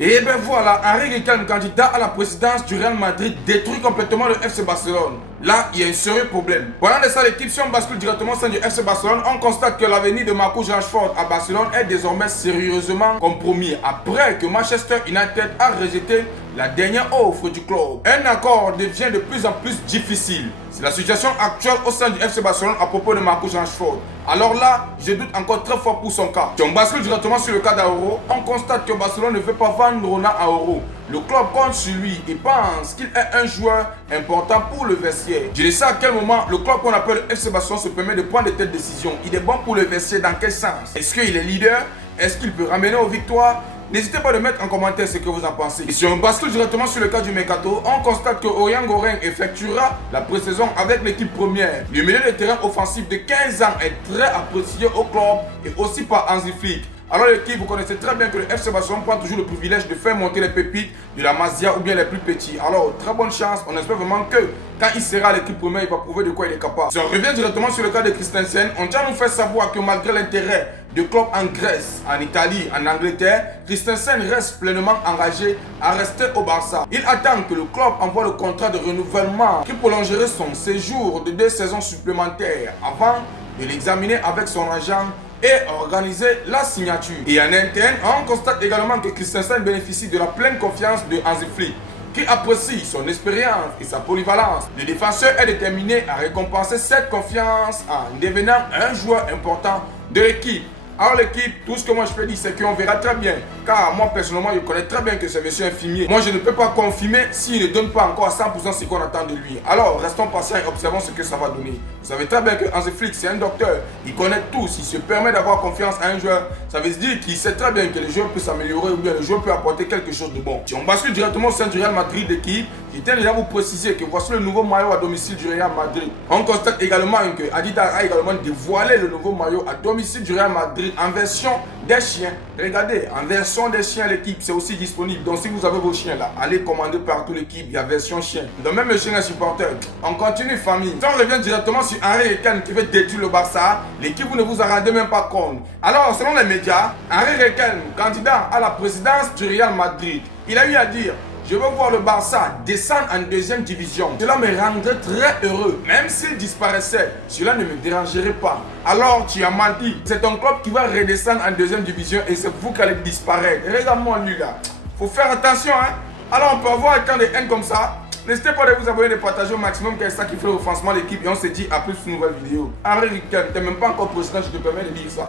Et ben voilà, Henri Riquelme, candidat à la présidence du Real Madrid, détruit complètement le FC Barcelone. Là, il y a un sérieux problème. Pendant de ça, l'équipe, si on bascule directement au sein du FC Barcelone, on constate que l'avenir de Marcus Rashford à Barcelone est désormais sérieusement compromis après que Manchester United a rejeté la dernière offre du club. Un accord devient de plus en plus difficile. C'est la situation actuelle au sein du FC Barcelone à propos de Marcus Rashford. Alors là, je doute encore très fort pour son cas. Si on bascule directement sur le cas d'Euro, on constate que Barcelone ne veut pas vendre Ronald à Euro. Le club compte sur lui et pense qu'il est un joueur important pour le vestiaire. Je ne sais à quel moment le club qu'on appelle le FC Barcelone se permet de prendre de telles décisions. Il est bon pour le vestiaire dans quel sens? Est-ce qu'il est leader? Est-ce qu'il peut ramener aux victoires? N'hésitez pas à mettre en commentaire ce que vous en pensez. Et si on bascule directement sur le cas du Mercato, on constate que Oriol Goren effectuera la pré-saison avec l'équipe première. Le milieu de terrain offensif de 15 ans est très apprécié au club et aussi par Hansi Flick. Alors l'équipe, vous connaissez très bien que le FC Barcelone prend toujours le privilège de faire monter les pépites de la Masia ou bien les plus petits. Alors très bonne chance, on espère vraiment que quand il sera à l'équipe première, il va prouver de quoi il est capable. Si on revient directement sur le cas de Christensen, on tient à nous faire savoir que malgré l'intérêt de clubs en Grèce, en Italie, en Angleterre, Christensen reste pleinement engagé à rester au Barça. Il attend que le club envoie le contrat de renouvellement qui prolongerait son séjour de 2 saisons supplémentaires avant de l'examiner avec son agent et organiser la signature. Et en interne, on constate également que Christensen bénéficie de la pleine confiance de Hansi Flick, qui apprécie son expérience et sa polyvalence. Le défenseur est déterminé à récompenser cette confiance en devenant un joueur important de l'équipe. Alors l'équipe, tout ce que moi je peux dire, c'est qu'on verra très bien. Car moi personnellement, je connais très bien que ce monsieur infirmier. Moi je ne peux pas confirmer s'il ne donne pas encore à 100% ce qu'on attend de lui. Alors restons patients et observons ce que ça va donner. Vous savez très bien que Hansi Flick, c'est un docteur. Il connaît tout. S'il se permet d'avoir confiance à un joueur, ça veut dire qu'il sait très bien que le joueur peut s'améliorer ou bien le joueur peut apporter quelque chose de bon. Si on bascule directement au sein du Real Madrid d'équipe, je tiens déjà à vous préciser que voici le nouveau maillot à domicile du Real Madrid. On constate également que Adidas a également dévoilé le nouveau maillot à domicile du Real Madrid en version des chiens. Regardez, en version des chiens, l'équipe, c'est aussi disponible. Donc si vous avez vos chiens là, allez commander partout l'équipe, il y a version chien. Donc même le chien est supporter. On continue famille. Si on revient directement sur Henri Riquelme qui veut détruire le Barça, l'équipe vous ne vous en rendez même pas compte. Alors selon les médias, Henri Riquelme, candidat à la présidence du Real Madrid, il a eu à dire: je veux voir le Barça descendre en 2e division. Cela me rendrait très heureux. Même s'il disparaissait, cela ne me dérangerait pas. Alors tu as menti. C'est ton club qui va redescendre en 2e division et c'est vous qui allez disparaître. Regarde-moi lui là. Faut faire attention hein. Alors on peut avoir un temps de haine comme ça. N'hésitez pas à vous abonner et de partager au maximum, car c'est ça qui fait le renforcement de l'équipe. Et on se dit à plus une nouvelle vidéo. Henri Riquelme, t'es même pas encore président, je te permets de dire ça.